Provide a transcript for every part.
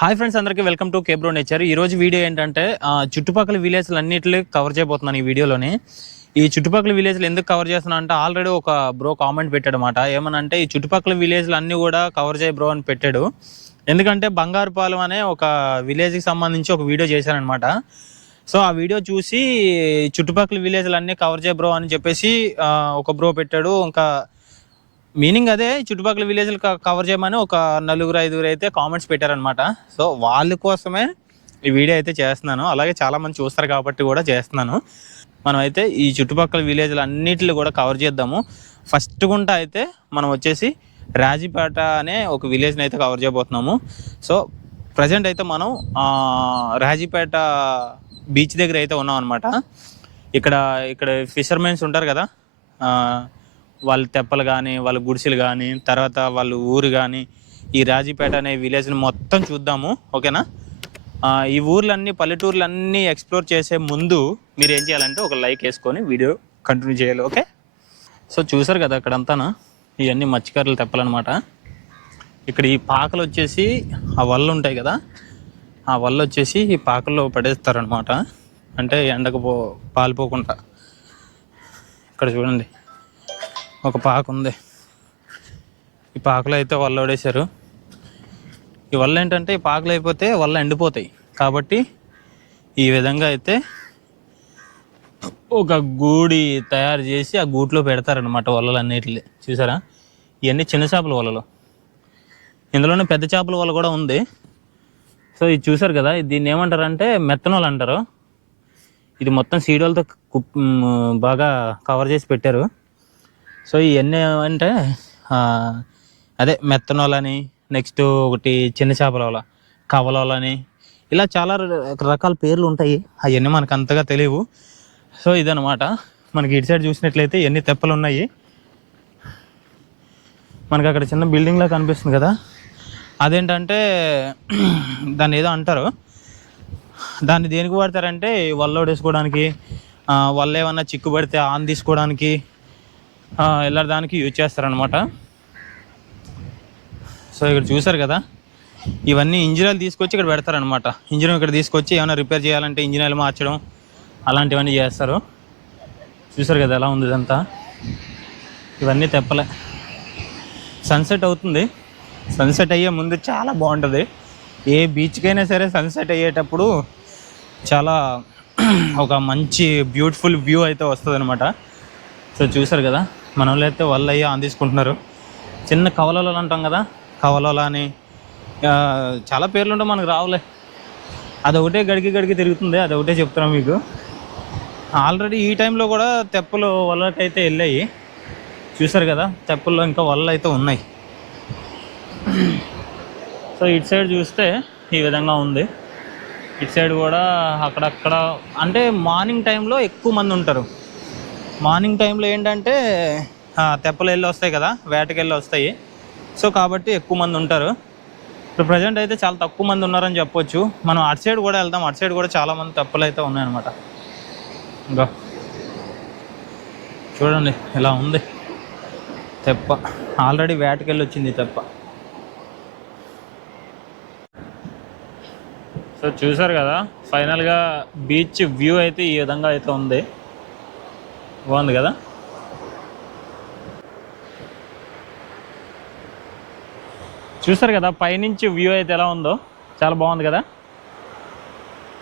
Hi friends అందరికీ welcome to K bro nature ఈ రోజు వీడియో ఏంటంటే ఆ, చుట్టుపక్కల విలేజ్లు అన్నిటిని కవర్ చేయబోతున్నాను ఈ వీడియోలోని. ఈ చుట్టుపక్కల విలేజ్లు ఎందుకు కవర్ చేస్తున్నా అంటే ఆల్రెడీ ఒక బ్రో కామెంట్ పెట్టాడు అనమాట ఏమనంటే ఈ చుట్టుపక్కల విలేజ్లు అన్నీ కూడా కవర్ చేయ బ్రో అని పెట్టాడు. ఎందుకంటే బంగారుపాలెం అనే ఒక విలేజ్కి సంబంధించి ఒక వీడియో చేశానమాట సో ఆ వీడియో చూసి చుట్టుపక్కల విలేజ్లు అన్నీ కవర్ చేయ బ్రో అని చెప్పేసి ఒక బ్రో పెట్టాడు. ఇంకా మీనింగ్ అదే చుట్టుపక్కల విలేజ్లు కవర్ చేయమని ఒక నలుగురు ఐదుగురు అయితే కామెంట్స్ పెట్టారనమాట సో వాళ్ళ కోసమే ఈ వీడియో అయితే చేస్తున్నాను. అలాగే చాలామంది చూస్తారు కాబట్టి కూడా చేస్తున్నాను. మనం అయితే ఈ చుట్టుపక్కల విలేజ్లు అన్నిటిని కూడా కవర్ చేద్దాము. ఫస్ట్ గుంట అయితే మనం వచ్చేసి రాజీపేట అనే ఒక విలేజ్ని అయితే కవర్ చేయబోతున్నాము. సో ప్రజెంట్ అయితే మనం రాజీపేట బీచ్ దగ్గర అయితే ఉన్నాం అనమాట ఇక్కడ ఇక్కడ ఫిషర్మెన్స్ ఉంటారు కదా వాళ్ళ తెప్పలు కానీ వాళ్ళ గుడిసెలు కానీ తర్వాత వాళ్ళ ఊరు కానీ ఈ రాజీపేట అనే విలేజ్ని మొత్తం చూద్దాము ఓకేనా? ఈ ఊర్లన్నీ పల్లెటూర్లన్నీ ఎక్స్ప్లోర్ చేసే ముందు మీరు ఏం చేయాలంటే ఒక లైక్ వేసుకొని వీడియో కంటిన్యూ చేయాలి ఓకే? సో చూసారు కదా అక్కడంతానా? ఇవన్నీ మత్స్యకారులు తెప్పలనమాట ఇక్కడ ఈ పాకలు వచ్చేసి ఆ వల్లు ఉంటాయి కదా ఆ వల్ల వచ్చేసి ఈ పాకల్లో పడేస్తారనమాట అంటే ఎండకు పో పాలిపోకుండా ఇక్కడ చూడండి. ఒక పాక ఉంది. ఈ పాకలు అయితే వల్ల వడేశారు. ఈ వల్ల ఏంటంటే ఈ పాకలు అయిపోతే వల్ల ఎండిపోతాయి. కాబట్టి ఈ విధంగా అయితే ఒక గూడి తయారు చేసి ఆ గూట్లో పెడతారనమాట వలలు అన్నిటిని చూసారా? ఇవన్నీ చిన్న చేపల వలలు. ఇందులోనే పెద్ద చేపల వల కూడా ఉంది. సో ఇది చూసారు కదా? దీన్ని ఏమంటారు అంటే మెత్తనోలు అంటారు. ఇది మొత్తం సీడోలతో కుప్- బాగా కవర్ చేసి పెట్టారు. సో ఇవన్నీ అంటే అదే మెత్తనోలని నెక్స్ట్ ఒకటి చిన్న చేపలోల కవలోలని ఇలా చాలా రకాల పేర్లు ఉంటాయి. అవన్నీ మనకు అంతగా తెలియవు. సో ఇదనమాట మనకి ఇటు సైడ్ చూసినట్లయితే ఎన్ని తెప్పలు ఉన్నాయి. మనకి అక్కడ చిన్న బిల్డింగ్లా కనిపిస్తుంది కదా. అదేంటంటే దాన్ని ఏదో అంటారు. దాన్ని దేనికి వాడతారంటే వల్ల వేసుకోవడానికి వల్ల ఏమన్నా చిక్కు పడితే ఆన్ తీసుకోవడానికి వెళ్ళడానికి యూజ్ చేస్తారనమాట సో ఇక్కడ చూసారు కదా ఇవన్నీ ఇంజిన్లు తీసుకొచ్చి ఇక్కడ పెడతారనమాట ఇంజిన్ ఇక్కడ తీసుకొచ్చి ఏమైనా రిపేర్ చేయాలంటే ఇంజినాలు మార్చడం అలాంటివన్నీ చేస్తారు. చూసారు కదా ఎలా ఉంది ఇదంతా? ఇవన్నీ తెప్పలే. సన్సెట్ అవుతుంది. సన్సెట్ అయ్యే ముందు చాలా బాగుంటుంది. ఏ బీచ్కైనా సరే సన్సెట్ అయ్యేటప్పుడు చాలా ఒక మంచి బ్యూటిఫుల్ వ్యూ అయితే వస్తుంది అనమాట సో చూసారు కదా మన వాళ్ళు అయితే వాళ్ళు అయ్యి ఆన్ తీసుకుంటున్నారు. చిన్న కవలలు అంటాం కదా కవలలు అని చాలా పేర్లు ఉంటాయి మనకు రావులే. అదొకటే గడికి గడికి తిరుగుతుంది అదొకటే చెప్తున్నాం మీకు. ఆల్రెడీ ఈ టైంలో కూడా తెప్పలు వల్లకైతే వెళ్ళాయి. చూసారు కదా తెప్పల్లో ఇంకా వలలు అయితే ఉన్నాయి. సో ఇటు సైడ్ చూస్తే ఈ విధంగా ఉంది. ఇటు సైడ్ కూడా అక్కడక్కడ అంటే మార్నింగ్ టైంలో ఎక్కువ మంది ఉంటారు. మార్నింగ్ టైంలో ఏంటంటే తెప్పలు వెళ్ళి వస్తాయి కదా వేటకెళ్ళి వస్తాయి. సో కాబట్టి ఎక్కువ మంది ఉంటారు. ఇప్పుడు ప్రజెంట్ అయితే చాలా తక్కువ మంది ఉన్నారని చెప్పొచ్చు. మనం అటు సైడ్ కూడా వెళ్దాం. అటు సైడ్ కూడా చాలామంది తెప్పలు అయితే ఉన్నాయన్నమాట. ఇంకా. చూడండి ఇలా ఉంది. తెప్ప. ఆల్రెడీ వేటకెళ్ళి వచ్చింది తెప్ప. సో చూసారు కదా ఫైనల్గా బీచ్ వ్యూ అయితే ఈ విధంగా అయితే ఉంది. బాగుంది కదా? చూసారు కదా పైనుంచి వ్యూ అయితే ఎలా ఉందో? చాలా బాగుంది కదా?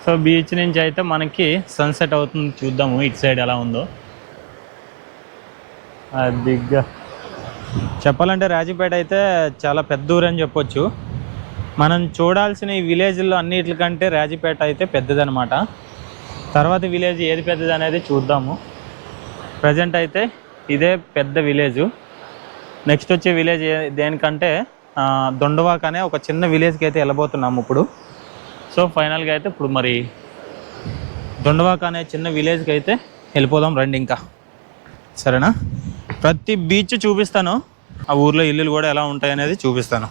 సో బీచ్ నుంచి అయితే మనకి సన్సెట్ అవుతుంది చూద్దాము ఇటు సైడ్ ఎలా ఉందో. దిగ్గా చెప్పాలంటే రాజీపేట అయితే చాలా పెద్ద ఊరు అని చెప్పొచ్చు. మనం చూడాల్సిన ఈ విలేజ్లో అన్నిటికంటే రాజీపేట అయితే పెద్దదనమాట తర్వాత విలేజ్ ఏది పెద్దది అనేది చూద్దాము. ప్రజెంట్ అయితే ఇదే పెద్ద విలేజ్. నెక్స్ట్ వచ్చే విలేజ్ దేనికంటే దొండవాక్ అనే ఒక చిన్న విలేజ్కి అయితే వెళ్ళబోతున్నాము ఇప్పుడు. సో ఫైనల్గా అయితే ఇప్పుడు మరి దొండవాక్ అనే చిన్న విలేజ్కి అయితే వెళ్ళిపోదాం రండి ఇంకా. సరేనా? ప్రతి బీచ్ చూపిస్తాను. ఆ ఊర్లో ఇల్లులు కూడా ఎలా ఉంటాయి అనేది చూపిస్తాను.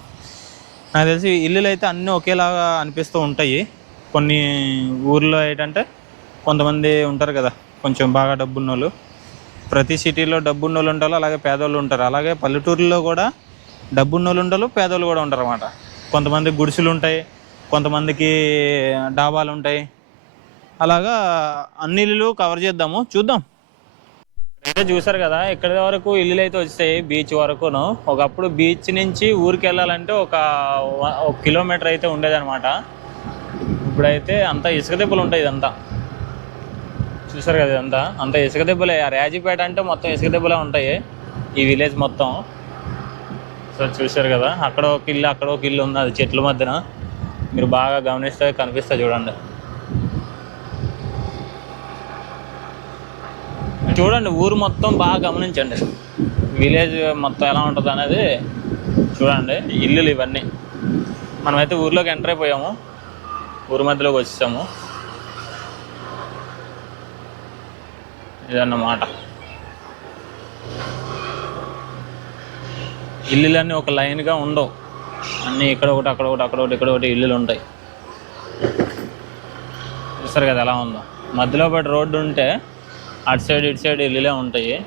నాకు తెలిసి ఇల్లులు అయితే అన్నీ ఒకేలాగా అనిపిస్తూ ఉంటాయి. కొన్ని ఊర్లో ఏంటంటే కొంతమంది ఉంటారు కదా కొంచెం బాగా డబ్బున్న వాళ్ళు ప్రతి సిటీలో డబ్బున్న వాళ్ళు ఉంటారు అలాగే పేదోళ్ళు ఉంటారు. అలాగే పల్లెటూరులో కూడా డబ్బున్న వాళ్ళు ఉంటారు పేదోళ్ళు కూడా ఉంటారు అన్నమాట. కొంతమంది గుడిసెలు ఉంటాయి కొంతమందికి డాబాలు ఉంటాయి. అలాగా అన్ని ఇల్లులు కవర్ చేద్దాము చూద్దాం. అయితే చూసారు కదా ఇక్కడ వరకు ఇల్లులు అయితే వచ్చాయి బీచ్ వరకును. ఒకప్పుడు బీచ్ నుంచి ఊరికి వెళ్ళాలంటే ఒక ఒక కిలోమీటర్ అయితే ఉండేదన్నమాట. ఇప్పుడైతే అంతా ఇసుక దెబ్బలు ఉంటాయి ఇదంతా. చూసారు కదా ఇదంతా? అంతా ఇసుక దెబ్బలే. ఆ రాజీపేట అంటే మొత్తం ఇసుక దెబ్బలే ఉంటాయి. ఈ విలేజ్ మొత్తం. సో చూసారు కదా అక్కడ ఒక ఇల్లు అక్కడ ఒక ఇల్లు ఉంది. అది చెట్ల మధ్యన. మీరు బాగా గమనిస్తే కనిపిస్తే చూడండి. చూడండి ఊరు మొత్తం బాగా గమనించండి. విలేజ్ మొత్తం ఎలా ఉంటుంది అనేది చూడండి. ఇల్లులు ఇవన్నీ. మనమైతే ఊర్లోకి ఎంటర్ అయిపోయాము. ఊరి మధ్యలోకి వచ్చేసాము. ఇదన్నమాట. ఇల్లులన్నీ ఒక లైన్గా ఉండవు. అన్నీ ఇక్కడ ఒకటి అక్కడ ఒకటి అక్కడ ఒకటి ఇక్కడ ఒకటి ఇల్లులు ఉంటాయి. చూస్తారు కదా ఎలా ఉందో. మధ్యలో ఒకటి రోడ్డు ఉంటే అటు సైడ్ ఇటు సైడ్ ఇల్లులే ఉంటాయి.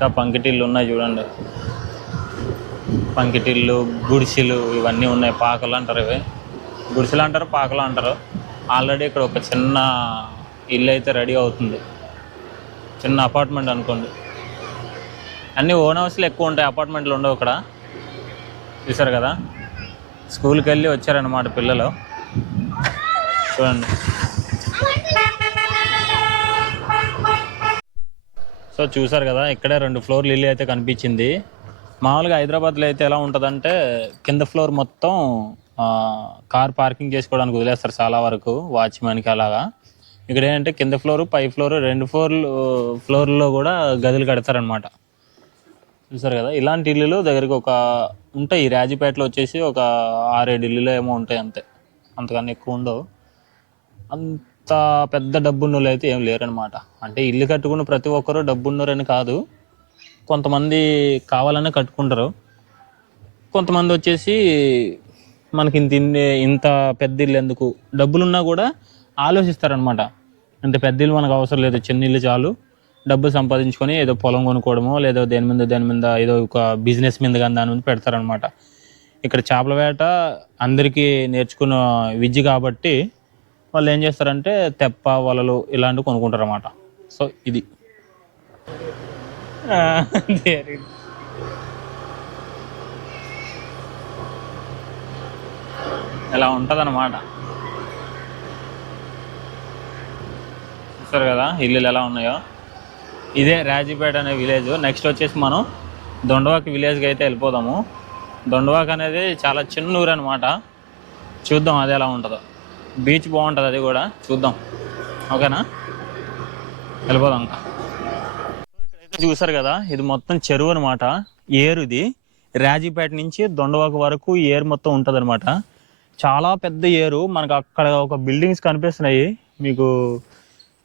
ఇంకా పంకిటిల్లు ఉన్నాయి చూడండి. పంకిటిల్లు గుడిసెలు ఇవన్నీ ఉన్నాయి. పాకలు అంటారు ఇవి. గుడిసెలు అంటారు పాకలు అంటారు. ఆల్రెడీ ఇక్కడ ఒక చిన్న ఇల్లు అయితే రెడీ అవుతుంది. చిన్న అపార్ట్మెంట్ అనుకోండి. అన్నీ ఓన్ హౌస్లు ఎక్కువ ఉంటాయి. అపార్ట్మెంట్లు ఉండవు ఇక్కడ. చూసారు కదా? స్కూల్కి వెళ్ళి వచ్చారన్నమాట పిల్లలు. చూడండి. సో చూసారు కదా ఇక్కడే రెండు ఫ్లోర్ ఇల్లు అయితే కనిపించింది. మామూలుగా హైదరాబాద్లో అయితే ఎలా ఉంటుందంటే కింద ఫ్లోర్ మొత్తం కార్ పార్కింగ్ చేసుకోవడానికి వదిలేస్తారు చాలా వరకు వాచ్మెన్కి అలాగా. ఇక్కడ ఏంటంటే కింద ఫ్లోర్ పై ఫ్లోర్ రెండు ఫ్లోర్లు ఫ్లోర్లో కూడా గదులు కడతారనమాట చూసారు కదా ఇలాంటి ఇల్లులు దగ్గరికి ఒక ఉంటాయి. ఈ రాజీపేటలో వచ్చేసి ఒక ఆరేడు ఇల్లులు ఏమో ఉంటాయి అంతే. అంతకన్నా ఎక్కువ ఉండవు. అంత పెద్ద డబ్బున్నోళ్ళు అయితే ఏం లేరనమాట అంటే ఇల్లు కట్టుకున్న ప్రతి ఒక్కరూ డబ్బున్నోరని కాదు. కొంతమంది కావాలనే కట్టుకుంటారు. కొంతమంది వచ్చేసి మనకి ఇంత ఇన్ని ఇంత పెద్ద ఇల్లు ఎందుకు? డబ్బులున్నా కూడా ఆలోచిస్తారనమాట ఇంత పెద్ద ఇల్లు మనకు అవసరం లేదు చిన్న ఇల్లు చాలు. డబ్బు సంపాదించుకొని ఏదో పొలం కొనుక్కోవడమో లేదో దేని మీద దేని మీద ఏదో ఒక బిజినెస్ మీద కానీ దాని మీద పెడతారనమాట ఇక్కడ చేపల వేట అందరికీ నేర్చుకున్న విద్య కాబట్టి వాళ్ళు ఏం చేస్తారంటే తెప్ప వలలు ఇలాంటివి కొనుక్కుంటారు అన్నమాట సో ఇది. ఇలా ఉంటుంది అన్నమాట చూస్తారు కదా ఇల్లులు ఎలా ఉన్నాయో. ఇదే రాజీపేట అనే విలేజ్. నెక్స్ట్ వచ్చేసి మనం దొండవాక విలేజ్కి అయితే వెళ్ళిపోదాము. దొండవాక అనేది చాలా చిన్న ఊరు అనమాట చూద్దాం అది ఎలా ఉంటుందో. బీచ్ బాగుంటుంది అది కూడా. చూద్దాం. ఓకేనా? వెళ్ళిపోదాం. ఇంకా చూసారు కదా ఇది మొత్తం చెరువు అనమాట ఏరు ఇది. రాజీపేట నుంచి దొండవాక వరకు ఏరు మొత్తం ఉంటుంది చాలా పెద్ద ఏరు. మనకు అక్కడ ఒక బిల్డింగ్స్ కనిపిస్తున్నాయి. మీకు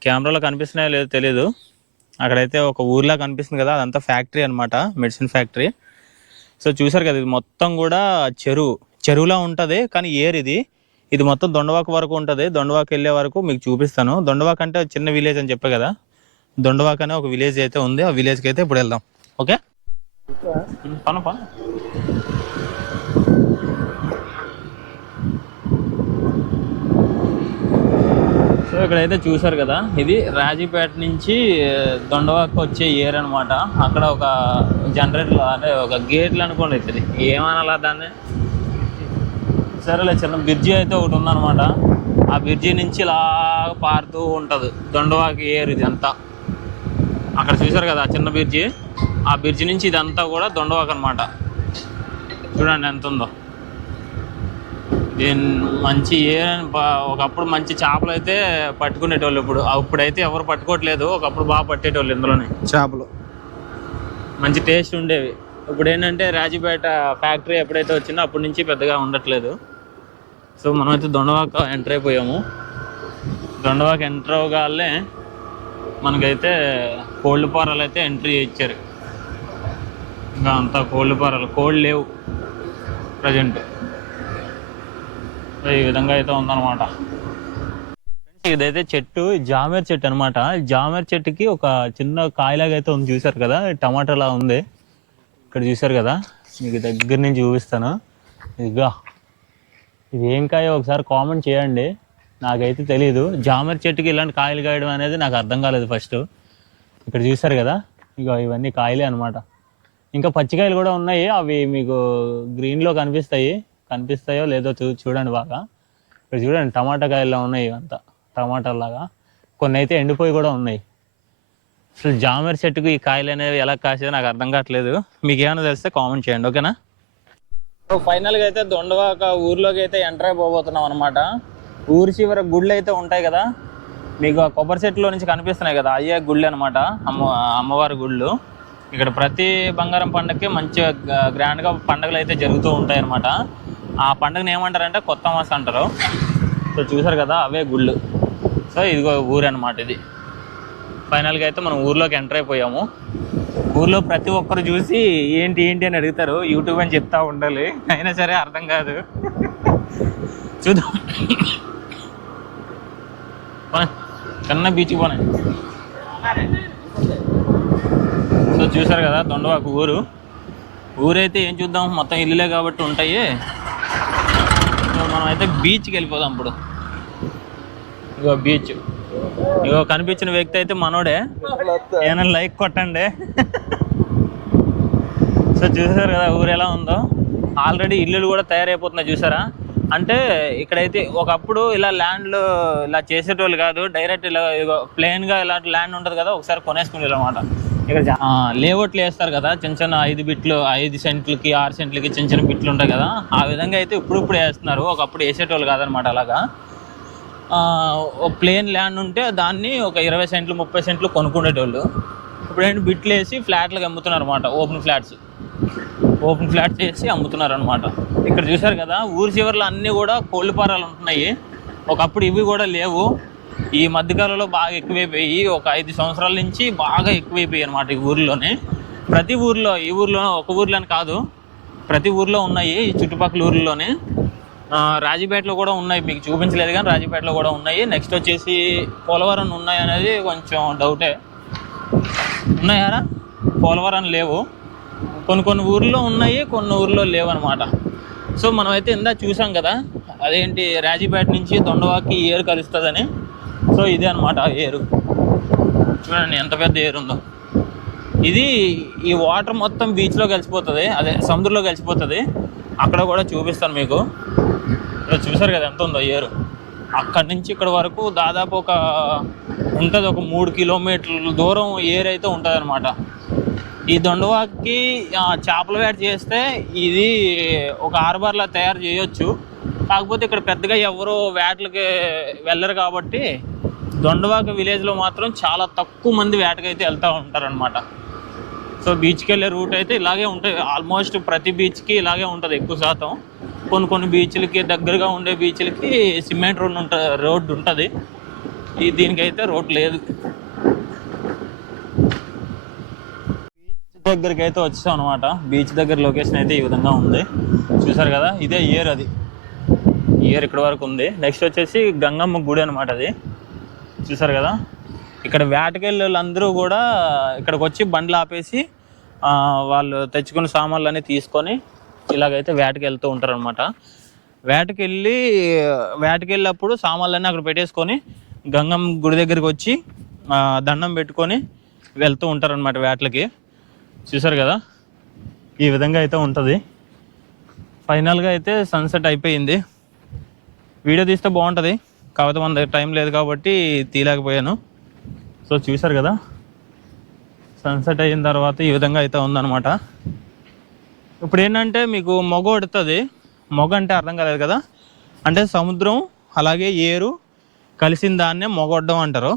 కెమెరాలో కనిపిస్తున్నాయో లేదో తెలియదు అక్కడైతే ఒక ఊర్లా కనిపిస్తుంది కదా అదంతా ఫ్యాక్టరీ అన్నమాట మెడిసిన్ ఫ్యాక్టరీ. సో చూసారు కదా ఇది మొత్తం కూడా చెరువు. చెరువులా ఉంటుంది కానీ ఏరు ఇది. ఇది మొత్తం దొండవాక వరకు ఉంటుంది. దొండవాక వెళ్ళే వరకు మీకు చూపిస్తాను. దొండవాక అంటే చిన్న విలేజ్ అని చెప్పే కదా. దొండవాక అనే ఒక విలేజ్ అయితే ఉంది. ఆ విలేజ్కి అయితే ఇప్పుడు వెళ్దాం. ఓకే? పను పను. సో ఇక్కడైతే చూసారు కదా ఇది రాజీపేట నుంచి దొండవాక వచ్చే ఏర్ అనమాట అక్కడ ఒక జనరేటర్ అంటే ఒక గేట్లు అనుకోండి ఇది ఏమనాలా దాన్ని? సరేలే చిన్న బ్రిడ్జి అయితే ఒకటి ఉందన్నమాట. ఆ బ్రిడ్జి నుంచి ఇలా పారుతూ ఉంటుంది. దొండవాకి ఏరు ఇది అంతా అక్కడ చూసారు కదా ఆ చిన్న బ్రిడ్జి? ఆ బ్రిడ్జి నుంచి ఇదంతా కూడా దొండవాక అనమాట చూడండి ఎంత ఉందో. దీని మంచి ఏ ఒకప్పుడు మంచి చేపలు అయితే పట్టుకునేటోళ్ళు ఇప్పుడు. అప్పుడైతే ఎవరు పట్టుకోవట్లేదు ఒకప్పుడు బాగా పట్టేటోళ్ళు ఇందులోనే. చేపలు. మంచి టేస్ట్ ఉండేవి. ఇప్పుడు ఏంటంటే రాజీపేట ఫ్యాక్టరీ ఎప్పుడైతే వచ్చిందో అప్పటి నుంచి పెద్దగా ఉండట్లేదు. సో మనమైతే దొండవాక ఎంటర్ అయిపోయాము. దొండవాక ఎంటర్ అవగానే మనకైతే కోల్డ్ పారాలు అయితే ఎంట్రీ ఇచ్చారు. ఇంకా అంతా కోల్డ్ పారాలు కోల్డ్ లేవు ప్రజెంట్. ఈ విధంగా అయితే ఉందన్నమాట. ఇదైతే చెట్టు జామేర్ చెట్టు అనమాట జామేర్ చెట్టుకి ఒక చిన్న కాయలాగా అయితే ఉంది చూసారు కదా? టమాటాలా ఉంది. ఇక్కడ చూసారు కదా? మీకు దగ్గర నుంచి చూపిస్తాను. ఇదిగా. ఇది ఏం కాయ ఒకసారి కామెంట్ చేయండి. నాకైతే తెలియదు జామర్ చెట్టుకి ఇలాంటి కాయలు కాయడం అనేది నాకు అర్థం కాలేదు ఫస్ట్ ఇక్కడ చూసారు కదా? ఇక ఇవన్నీ కాయలే అనమాట ఇంకా పచ్చికాయలు కూడా ఉన్నాయి. అవి మీకు గ్రీన్లో కనిపిస్తాయి. కనిపిస్తాయో లేదో చూ చూడండి బాగా. ఇక్కడ చూడండి టమాటా కాయల్లో ఉన్నాయి ఇవంతా. టమాటాలాగా కొన్ని అయితే ఎండిపోయి కూడా ఉన్నాయి. అసలు జామర్ చెట్టుకు ఈ కాయలు అనేవి ఎలా కాసేదో నాకు అర్థం కావట్లేదు. మీకు ఏమైనా తెలిస్తే కామెంట్ చేయండి ఓకేనా? ఫైనల్గా అయితే దొండవాక ఊర్లోకి అయితే ఎంటర్ అయిపోబోతున్నాం అనమాట ఊరి చివర గుళ్ళు అయితే ఉంటాయి కదా. మీకు ఆ కొబ్బరి చెట్టులో నుంచి కనిపిస్తున్నాయి కదా అయ్యే గుళ్ళు అనమాట అమ్మ అమ్మవారి గుళ్ళు. ఇక్కడ ప్రతి బంగారం పండగకి మంచిగా గ్రాండ్గా పండుగలు అయితే జరుగుతూ ఉంటాయి అనమాట ఆ పండుగను ఏమంటారంటే కొత్త మాస అంటారు. సో చూసారు కదా అవే గుళ్ళు. సో ఇదిగో ఊరు అనమాట ఇది ఫైనల్గా అయితే మనం ఊర్లోకి ఎంటర్ అయిపోయాము. ఊర్లో ప్రతి ఒక్కరు చూసి ఏంటి ఏంటి అని అడుగుతారు. యూట్యూబ్ అని చెప్తా ఉండాలి. అయినా సరే అర్థం కాదు. చూద్దాం. పోనీ, కన్నా బీచ్కి పోనా. సో చూసారు కదా దొండవాకు ఊరు. ఊరైతే ఏం చూద్దాం? మొత్తం ఇల్లులే కాబట్టి ఉంటాయి. సో మనం అయితే బీచ్కి వెళ్ళిపోదాం ఇప్పుడు. ఇగో బీచ్ ఇగో కనిపించిన వ్యక్తి అయితే మనోడే. ఏమైనా లైక్ కొట్టండి. సో చూసారు కదా ఊరు ఎలా ఉందో. ఆల్రెడీ ఇల్లులు కూడా తయారైపోతున్నాయి చూసారా? అంటే ఇక్కడైతే ఒకప్పుడు ఇలా ల్యాండ్లు ఇలా చేసేటోళ్ళు కాదు డైరెక్ట్ ఇలా ప్లెయిన్గా ఇలాంటి ల్యాండ్ ఉంటుంది కదా ఒకసారి కొనేసుకునేది అనమాట ఇక్కడ లేఅవుట్లు వేస్తారు కదా చిన్న చిన్న ఐదు బిట్లు ఐదు సెంట్లకి ఆరు సెంట్లకి చిన్న చిన్న బిట్లు ఉంటాయి కదా ఆ విధంగా అయితే ఇప్పుడు ఇప్పుడు వేస్తున్నారు. ఒకప్పుడు వేసేటోళ్ళు కాదనమాట అలాగా. ప్లేన్ ల్యాండ్ ఉంటే దాన్ని ఒక ఇరవై సెంట్లు ముప్పై సెంట్లు కొనుక్కునేటోళ్ళు ఇప్పుడు ఏంటి బిట్లు వేసి ఫ్లాట్లకు అమ్ముతున్నారు అనమాట ఓపెన్ ఫ్లాట్స్. ఓపెన్ ఫ్లాట్స్ వేసి అమ్ముతున్నారు అనమాట ఇక్కడ చూసారు కదా ఊరి చివర్లో అన్నీ కూడా కోళ్ళ పారాలు ఉంటున్నాయి. ఒకప్పుడు ఇవి కూడా లేవు. ఈ మధ్యకాలంలో బాగా ఎక్కువైపోయి ఒక ఐదు సంవత్సరాల నుంచి బాగా ఎక్కువైపోయాయి అనమాట ఈ ఊరిలోనే. ప్రతి ఊర్లో ఈ ఊర్లో ఒక ఊర్లోనే కాదు ప్రతి ఊర్లో ఉన్నాయి ఈ చుట్టుపక్కల ఊర్లోనే. రాజీపేటలో కూడా ఉన్నాయి. మీకు చూపించలేదు కానీ రాజీపేటలో కూడా ఉన్నాయి. నెక్స్ట్ వచ్చేసి పోలవరం ఉన్నాయి అనేది కొంచెం డౌటే ఉన్నాయారా పోలవరం లేవు. కొన్ని కొన్ని ఊర్లో ఉన్నాయి కొన్ని ఊర్లో లేవు అనమాట సో మనమైతే ఇందా చూసాం కదా అదేంటి రాజీపేట నుంచి దొండవాకి ఏరు కలుస్తుందని. సో ఇదే అనమాట ఏరు. చూడండి ఎంత పెద్ద ఏరు ఉందో. ఇది ఈ వాటర్ మొత్తం బీచ్లో కలిసిపోతుంది అదే సముద్రంలో కలిసిపోతుంది. అక్కడ కూడా చూపిస్తాను మీకు. చూసారు కదా ఎంత ఉందో ఏరు. అక్కడి నుంచి ఇక్కడ వరకు దాదాపు ఒక ఉంటుంది ఒక మూడు కిలోమీటర్ల దూరం ఏరు అయితే ఉంటుంది అనమాట ఈ దొండవాకి చేపల వేట చేస్తే ఇది ఒక ఆర్బార్లా తయారు చేయొచ్చు. కాకపోతే ఇక్కడ పెద్దగా ఎవరు వేటలకి వెళ్ళరు కాబట్టి దొండవాక విలేజ్లో మాత్రం చాలా తక్కువ మంది వేటకైతే వెళ్తూ ఉంటారనమాట సో బీచ్కి వెళ్ళే రూట్ అయితే ఇలాగే ఉంటుంది. ఆల్మోస్ట్ ప్రతి బీచ్కి ఇలాగే ఉంటుంది ఎక్కువ శాతం. కొన్ని కొన్ని బీచ్లకి దగ్గరగా ఉండే బీచ్లకి సిమెంట్ రోడ్ ఉంటుంది రోడ్డు ఉంటుంది. ఈ దీనికైతే రోడ్ లేదు. బీచ్ దగ్గరికి అయితే వచ్చాం అనమాట బీచ్ దగ్గర లొకేషన్ అయితే ఈ విధంగా ఉంది. చూసారు కదా? ఇదే ఇయర్ అది. ఇయర్ ఇక్కడ వరకు ఉంది. నెక్స్ట్ వచ్చేసి గంగమ్మ గుడి అనమాట అది. చూసారు కదా? ఇక్కడ వేటకెళ్ళందరూ వాళ్ళందరూ కూడా ఇక్కడికి వచ్చి బండ్లు ఆపేసి వాళ్ళు తెచ్చుకున్న సామాన్లు అన్నీ తీసుకొని ఇలాగైతే వేటకి వెళ్తూ ఉంటారు అనమాట వేటకి వెళ్ళి వేటకి వెళ్ళినప్పుడు సామాన్లన్నీ అక్కడ పెట్టేసుకొని గంగమ్మ గుడి దగ్గరికి వచ్చి దండం పెట్టుకొని వెళ్తూ ఉంటారు అనమాట వేటలకి. చూసారు కదా? ఈ విధంగా అయితే ఉంటుంది. ఫైనల్గా అయితే సన్సెట్ అయిపోయింది. వీడియో తీస్తే బాగుంటుంది. కాకపోతే మన దగ్గర టైం లేదు కాబట్టి తీయలేకపోయాను. సో చూసారు కదా? సన్సెట్ అయిన తర్వాత ఈ విధంగా అయితే ఉందన్నమాట. ఇప్పుడు ఏంటంటే మీకు మొగ కొడుతుంది మొగ అంటే అర్థం కాలేదు కదా? అంటే సముద్రం అలాగే ఏరు కలిసిన దాన్నే మొగొడ్డం అంటారు.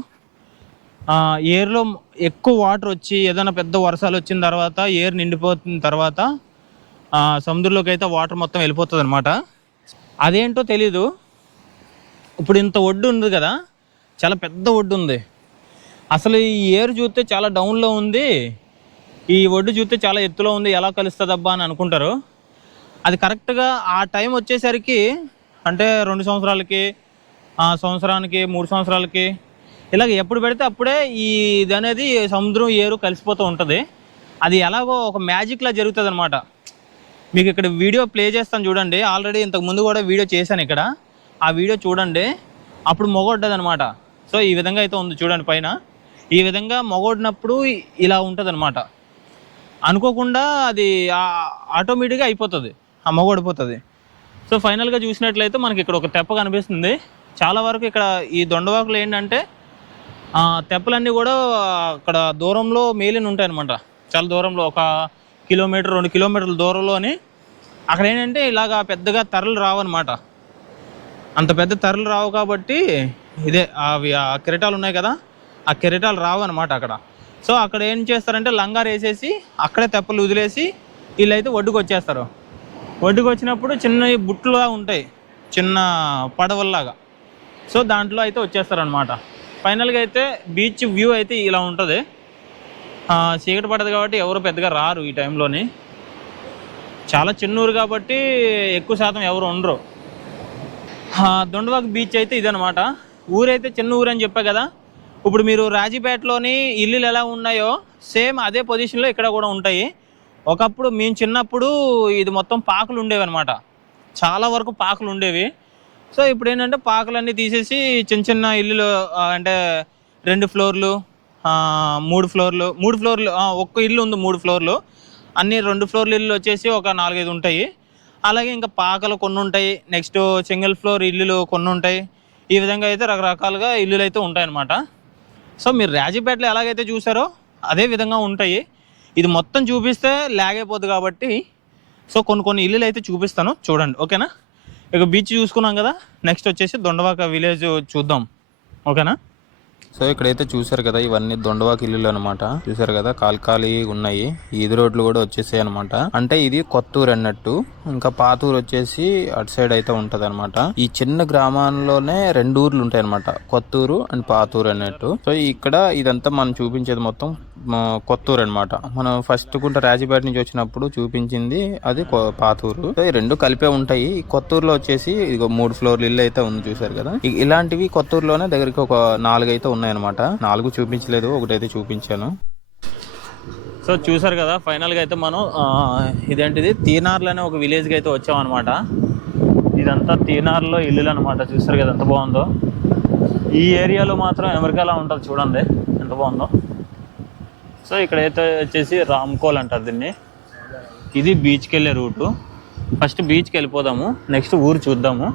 ఏరులో ఎక్కువ వాటర్ వచ్చి ఏదైనా పెద్ద వర్షాలు వచ్చిన తర్వాత ఏరు నిండిపోతున్న తర్వాత సముద్రంలోకి అయితే వాటర్ మొత్తం వెళ్ళిపోతుంది అనమాట అదేంటో తెలీదు. ఇప్పుడు ఇంత ఒడ్డు ఉంది కదా? చాలా పెద్ద ఒడ్డు ఉంది. అసలు ఈ ఏరు చూస్తే చాలా డౌన్లో ఉంది. ఈ ఒడ్డు చూస్తే చాలా ఎత్తులో ఉంది ఎలా కలుస్తుందబ్బా అని అనుకుంటారు. అది కరెక్ట్గా ఆ టైం వచ్చేసరికి అంటే రెండు సంవత్సరాలకి ఆ, సంవత్సరానికి మూడు సంవత్సరాలకి ఇలాగ ఎప్పుడు పెడితే అప్పుడే ఈ ఇది అనేది సముద్రం ఏరు కలిసిపోతూ ఉంటుంది. అది ఎలాగో ఒక మ్యాజిక్లా జరుగుతుంది అనమాట మీకు ఇక్కడ వీడియో ప్లే చేస్తాను చూడండి. ఆల్రెడీ ఇంతకు ముందు కూడా వీడియో చేశాను ఇక్కడ. ఆ వీడియో చూడండి. అప్పుడు మొగొడ్డది అనమాట సో ఈ విధంగా అయితే ఉంది చూడండి పైన. ఈ విధంగా మొగొడినప్పుడు ఇలా ఉంటుంది అనమాట అనుకోకుండా అది ఆటోమేటిక్గా అయిపోతుంది. ఆ సో ఫైనల్గా చూసినట్లయితే మనకి ఇక్కడ ఒక తెప్ప కనిపిస్తుంది. చాలా వరకు ఇక్కడ ఈ దొండవాకులు ఏంటంటే తెప్పలన్నీ కూడా అక్కడ దూరంలో మేలిన ఉంటాయి అనమాట చాలా దూరంలో ఒక కిలోమీటర్ రెండు కిలోమీటర్ల దూరంలోని అక్కడ ఏంటంటే ఇలాగా పెద్దగా తరలు రావన్నమాట. అంత పెద్ద తరలు రావు కాబట్టి ఇదే అవి ఆ కిరటాలు ఉన్నాయి కదా ఆ కిరటాలు రావు అనమాట అక్కడ. సో అక్కడ ఏం చేస్తారంటే లంగారు వేసేసి అక్కడే తెప్పలు వదిలేసి వీళ్ళైతే ఒడ్డుకు వచ్చేస్తారు ఒడ్డుకు వచ్చినప్పుడు చిన్న బుట్టులా ఉంటాయి. చిన్న పడవల్లాగా. సో దాంట్లో అయితే వచ్చేస్తారనమాట ఫైనల్గా అయితే బీచ్ వ్యూ అయితే ఇలా ఉంటుంది. చీకటి పడదు కాబట్టి ఎవరు పెద్దగా రారు ఈ టైంలోని. చాలా చిన్న ఊరు కాబట్టి ఎక్కువ శాతం ఎవరు ఉండరు. దొండవాక బీచ్ అయితే ఇదనమాట ఊరైతే చిన్న ఊరు అని చెప్పా కదా. ఇప్పుడు మీరు రాజీపేటలోని ఇల్లులు ఎలా ఉన్నాయో సేమ్ అదే పొజిషన్లో ఇక్కడ కూడా ఉంటాయి. ఒకప్పుడు మేము చిన్నప్పుడు ఇది మొత్తం పాకులు ఉండేవి అనమాట చాలా వరకు పాకులు ఉండేవి. సో ఇప్పుడు ఏంటంటే పాకులన్నీ తీసేసి చిన్న చిన్న ఇల్లులు అంటే రెండు ఫ్లోర్లు మూడు ఫ్లోర్లు మూడు ఫ్లోర్లు ఒక్క ఇల్లు ఉంది మూడు ఫ్లోర్లు. అన్ని రెండు ఫ్లోర్లు ఇల్లు వచ్చేసి ఒక నాలుగైదు ఉంటాయి. అలాగే ఇంకా పాకలు కొన్ని ఉంటాయి. నెక్స్ట్ సింగిల్ ఫ్లోర్ ఇల్లులు కొన్ని ఉంటాయి. ఈ విధంగా అయితే రకరకాలుగా ఇల్లులు అయితే ఉంటాయన్నమాట. సో మీరు రాజీపేటలో ఎలాగైతే చూసారో అదే విధంగా ఉంటాయి. ఇది మొత్తం చూపిస్తే లాగ్ అయిపోద్ది కాబట్టి సో కొన్ని కొన్ని ఇల్లులు అయితే చూపిస్తాను. చూడండి ఓకేనా? ఇక బీచ్ చూసుకున్నాం కదా? నెక్స్ట్ వచ్చేసి దొండవాక విలేజ్ చూద్దాం. ఓకేనా? సో ఇక్కడైతే చూసారు కదా ఇవన్నీ దొండవాకి ఇల్లులు అనమాట చూసారు కదా కాల్కాలి ఉన్నాయి. ఈది రోడ్లు కూడా వచ్చేసాయి అనమాట అంటే ఇది కొత్తూరు అన్నట్టు. ఇంకా పాతూరు వచ్చేసి అటు సైడ్ అయితే ఉంటది ఈ చిన్న గ్రామాల్లోనే రెండు ఊర్లు ఉంటాయి అనమాట కొత్తూరు అండ్ పాతూరు అన్నట్టు. సో ఇక్కడ ఇదంతా మనం చూపించేది మొత్తం కొత్తూరు అన్నమాట. మనం ఫస్ట్ కుంట రాజీపేట నుంచి వచ్చినప్పుడు చూపించింది అది కొ- పాతూరు సో ఈ రెండు కలిపే ఉంటాయి. కొత్తూరులో వచ్చేసి ఇదిగో మూడు ఫ్లోర్లు ఇల్లు అయితే ఉంది చూసారు కదా. ఇలాంటివి కొత్తూరులోనే దగ్గరికి ఒక నాలుగు అయితే ఉన్నాయన్నమాట. నాలుగు చూపించలేదు ఒకటైతే చూపించాను. సో చూసారు కదా ఫైనల్గా అయితే మనం ఇదేంటిది? తీనార్లు అనే ఒక విలేజ్కి అయితే వచ్చామన్నమాట. ఇదంతా తీనార్లో ఇల్లులు అనమాట చూసారు కదా ఎంత బాగుందో. ఈ ఏరియాలో మాత్రం అమెరికాలో ఉంటుంది చూడండి ఎంత బాగుందో. సో ఇక్కడైతే వచ్చేసి రామ్కోల్ అంటారు దీన్ని. ఇది బీచ్కి వెళ్ళే రూటు. ఫస్ట్ బీచ్కి వెళ్ళిపోదాము నెక్స్ట్ ఊరు చూద్దాము.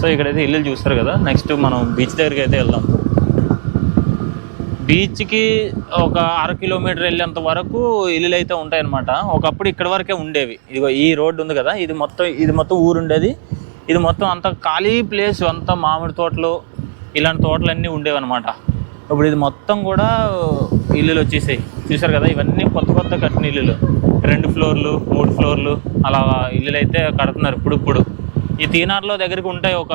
సో ఇక్కడైతే ఇల్లు చూస్తారు కదా నెక్స్ట్ మనం బీచ్ దగ్గరికి అయితే వెళ్దాం. బీచ్కి ఒక అర కిలోమీటర్ వెళ్ళేంత వరకు ఇల్లులు అయితే ఉంటాయన్నమాట. ఒకప్పుడు ఇక్కడ వరకే ఉండేవి. ఇదిగో ఈ రోడ్డు ఉంది కదా ఇది మొత్తం ఇది మొత్తం ఊరు ఉండేది. ఇది మొత్తం అంత ఖాళీ ప్లేస్ అంతా మామిడి తోటలు ఇలాంటి తోటలన్నీ ఉండేవి అనమాట ఇప్పుడు ఇది మొత్తం కూడా ఇల్లులు వచ్చేసాయి. చూసారు కదా ఇవన్నీ కొత్త కొత్త కట్టిన ఇల్లులు. రెండు ఫ్లోర్లు మూడు ఫ్లోర్లు అలా ఇల్లులు అయితే కడుతున్నారు ఇప్పుడు ఇప్పుడు. ఈ తీనార్లో దగ్గరికి ఉంటాయి ఒక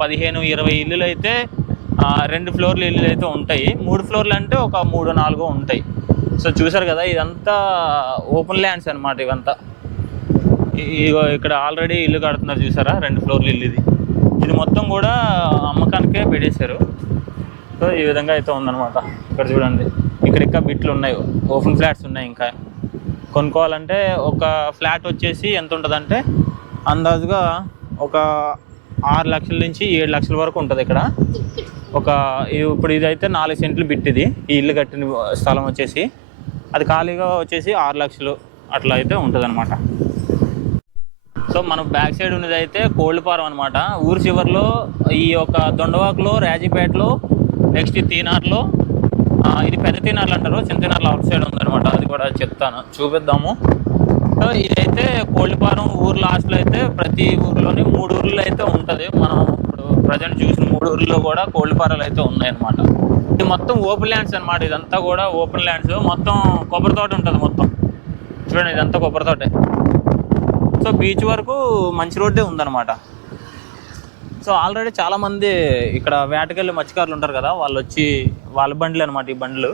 పదిహేను ఇరవై ఇల్లులు అయితే రెండు ఫ్లోర్లు ఇల్లులు అయితే ఉంటాయి. మూడు ఫ్లోర్లు అంటే ఒక మూడు నాలుగు ఉంటాయి. సో చూసారు కదా ఇదంతా ఓపెన్ ల్యాండ్స్ అనమాట ఇవంతా. ఇగో ఇక్కడ ఆల్రెడీ ఇల్లు కడుతున్నారు చూసారా రెండు ఫ్లోర్లు ఇల్లు ఇది. ఇది మొత్తం కూడా అమ్మకానికే పెట్టేశారు. సో ఈ విధంగా అయితే ఉందన్నమాట. ఇక్కడ చూడండి ఇక్కడ ఇంకా బిట్లు ఉన్నాయి. ఓపెన్ ఫ్లాట్స్ ఉన్నాయి ఇంకా. కొనుక్కోవాలంటే ఒక ఫ్లాట్ వచ్చేసి ఎంత ఉంటుందంటే అందాజుగా ఒక ఆరు లక్షల నుంచి ఏడు లక్షల వరకు ఉంటుంది ఇక్కడ. ఒక ఇప్పుడు ఇదైతే నాలుగు సెంట్లు బిట్టిది ఈ ఇల్లు కట్టిన స్థలం వచ్చేసి. అది ఖాళీగా వచ్చేసి ఆరు లక్షలు అట్లా అయితే ఉంటుంది సో మనం బ్యాక్ సైడ్ ఉన్నది అయితే కోళ్ళపారం అనమాట ఊరు చివరిలో ఈ యొక్క దొండవాకులో రాజీపేటలో నెక్స్ట్ తీనార్లో ఇది పెద్ద తీనార్లు అంటారు. చిన్న తీనార్లు అవుట్ సైడ్ ఉందనమాట అది కూడా చెప్తాను. చూపిద్దాము. సో ఇదైతే కోళ్ళపారం ఊరు లాస్ట్లో అయితే ప్రతి ఊర్లోని మూడు ఊర్లు అయితే ఉంటుంది. మనం ఇప్పుడు ప్రజెంట్ చూసిన మూడు ఊర్లో కూడా కోళ్ళపారాలు అయితే ఉన్నాయన్నమాట. ఇది మొత్తం ఓపెన్ ల్యాండ్స్ అనమాట ఇదంతా కూడా ఓపెన్ ల్యాండ్స్. మొత్తం కొబ్బరి తోట ఉంటుంది మొత్తం. చూడండి ఇదంతా కొబ్బరి తోటే. సో బీచ్ వరకు మంచి రోడ్డే ఉందన్నమాట. సో ఆల్రెడీ చాలామంది ఇక్కడ వేటకెళ్ళి మత్స్యకారులు ఉంటారు కదా వాళ్ళు వచ్చి వాళ్ళ బండ్లు అనమాట ఈ బండ్లు.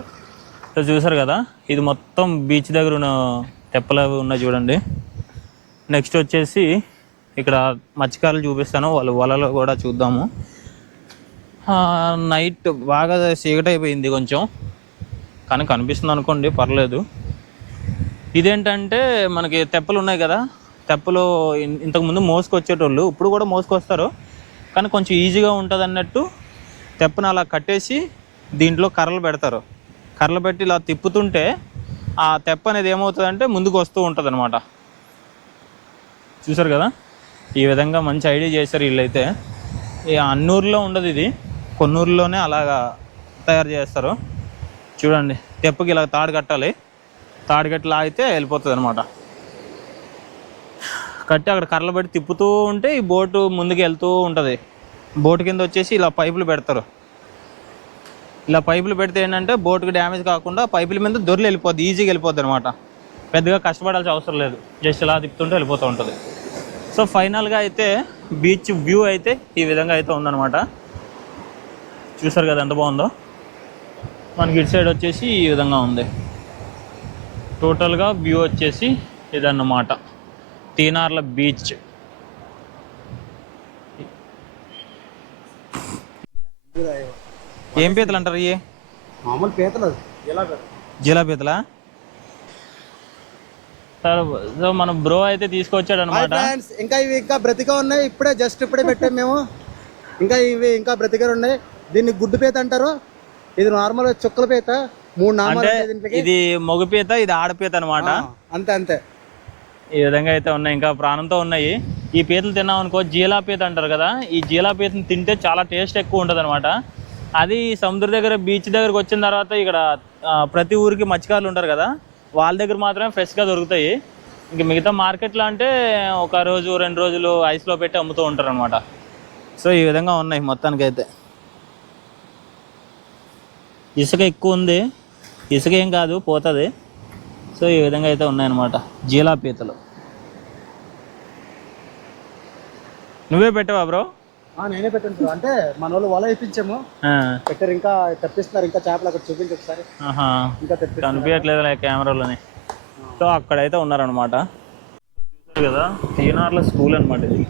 సో చూసారు కదా ఇది మొత్తం బీచ్ దగ్గర ఉన్న తెప్పలు అవి ఉన్నాయి చూడండి. నెక్స్ట్ వచ్చేసి ఇక్కడ మత్స్యకారులు చూపిస్తాను. వాళ్ళు వలలు కూడా చూద్దాము. నైట్ బాగా చీకటి అయిపోయింది కొంచెం. కానీ కనిపిస్తుంది అనుకోండి పర్లేదు. ఇదేంటంటే మనకి తెప్పలు ఉన్నాయి కదా. తెప్పలు ఇంతకుముందు మోసుకొచ్చేటోళ్ళు ఇప్పుడు కూడా మోసుకొస్తారు. కానీ కొంచెం ఈజీగా ఉంటుంది అన్నట్టు తెప్పను అలా కట్టేసి దీంట్లో కర్రలు పెడతారు. కర్రలు పెట్టి ఇలా తిప్పుతుంటే ఆ తెప్ప అనేది ఏమవుతుందంటే ముందుకు వస్తూ ఉంటుంది అనమాట చూసారు కదా? ఈ విధంగా మంచి ఐడియా చేశారు వీళ్ళైతే. ఈ అన్నూరులో ఉండదు ఇది. కొన్నూరులోనే అలాగా తయారు చేస్తారు. చూడండి తెప్పకి ఇలా తాడు కట్టాలి. తాడు కట్టి లాగితే వెళ్ళిపోతుంది అనమాట కట్టి అక్కడ కర్రలు పెట్టి తిప్పుతూ ఉంటే ఈ బోటు ముందుకు వెళ్తూ ఉంటుంది. బోటు కింద వచ్చేసి ఇలా పైపులు పెడతారు. ఇలా పైపులు పెడితే ఏంటంటే బోట్కి డ్యామేజ్ కాకుండా పైపుల మీద దొరలు వెళ్ళిపోద్ది ఈజీగా వెళ్ళిపోద్ది అనమాట పెద్దగా కష్టపడాల్సిన అవసరం లేదు. జస్ట్ ఇలా తిప్పుతుంటే వెళ్ళిపోతూ ఉంటుంది. సో ఫైనల్గా అయితే బీచ్ వ్యూ అయితే ఈ విధంగా అయితే ఉందన్నమాట. చూసారు కదా ఎంత బాగుందో? మనకి ఇటు సైడ్ వచ్చేసి ఈ విధంగా ఉంది. టోటల్గా వ్యూ వచ్చేసి ఇదన్నమాట. తీనార్ల బీచ్. ఏం పీతలు అంటారు ఇవి మామూలు పీతలు జిలా పీతలా సార్ సో మన బ్రో అయితే తీసుకొచ్చాడు అనమాట ఇంకా ఇవి ఇంకా బ్రతిగా ఉన్నాయి. ఇప్పుడే జస్ట్ ఇప్పుడే పెట్టాం మేము. ఇంకా ఇవి ఇంకా బ్రతిగా ఉన్నాయి. దీన్ని గుడ్డు పీత అంటారు. ఇది నార్మల్ చుక్కల పీత. మూడు నామాలు అంటే ఇది మగ పీత ఇది ఆడపీత అనమాట. అంతే అంతే. ఈ విధంగా అయితే ఉన్నాయి. ఇంకా ప్రాణంతో ఉన్నాయి. ఈ పీతలు తిన్నాం అనుకో జీలా పీత అంటారు కదా ఈ జీలా పీతను తింటే చాలా టేస్ట్ ఎక్కువ ఉంటుంది అనమాట అది సముద్ర దగ్గర బీచ్ దగ్గరకు వచ్చిన తర్వాత ఇక్కడ ప్రతి ఊరికి మత్స్యకారులు ఉంటారు కదా వాళ్ళ దగ్గర మాత్రమే ఫ్రెష్గా దొరుకుతాయి. ఇంక మిగతా మార్కెట్లో అంటే ఒక రోజు రెండు రోజులు ఐస్లో పెట్టి అమ్ముతూ ఉంటారు అనమాట సో ఈ విధంగా ఉన్నాయి మొత్తానికి అయితే ఇసుక ఎక్కువ ఉంది. ఇసుక ఏం కాదు పోతుంది. సో ఈ విధంగా అయితే ఉన్నాయన్నమాట జీలా పీతలు నువ్వే పెట్టావా బ్రో? నేనే పెట్టాను. అంటే మన వాళ్ళు వల వేయించాము పెట్టారు ఇంకా తెప్పిస్తున్నారు ఇంకా చేపలు అక్కడ చూపించి ఒకసారి. ఇంకా కనిపించట్లేదు కెమెరాలోని. సో అక్కడైతే ఉన్నారనమాట కదా టీఎన్ఆర్ల స్కూల్ అనమాట ఇది.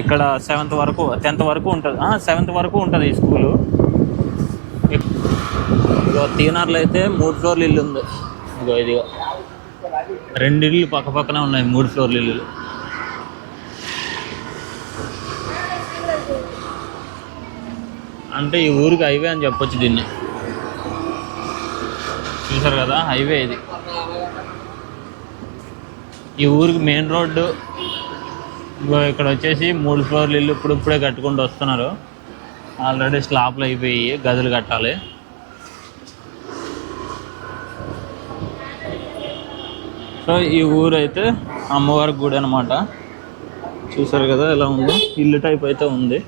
ఇక్కడ సెవెంత్ వరకు టెన్త్ వరకు ఉంటుంది. సెవెంత్ వరకు ఉంటుంది ఈ స్కూలు. ఇగో టీఎన్ఆర్లో అయితే మూడు ఫ్లోర్లు ఇల్లు ఉంది. ఇగో ఇదిగో. రెండు ఇల్లు పక్క పక్కనే ఉన్నాయి మూడు ఫ్లోర్లు ఇల్లు అంటే ఈ ఊరికి హైవే అని చెప్పొచ్చు దీన్ని. చూసారు కదా? హైవే ఇది. ఈ ఊరికి మెయిన్ రోడ్డు ఇక్కడ వచ్చేసి మూడు ఫ్లోర్లు ఇల్లు ఇప్పుడు ఇప్పుడే కట్టుకుంటూ వస్తున్నారు. ఆల్రెడీ స్లాబ్లు అయిపోయి గదులు కట్టాలి. సో ఈ ఊరు అయితే అమ్మవారి గుడి అనమాట చూసారు కదా ఎలా ఉందో? ఇల్లు టైప్ అయితే ఉంది.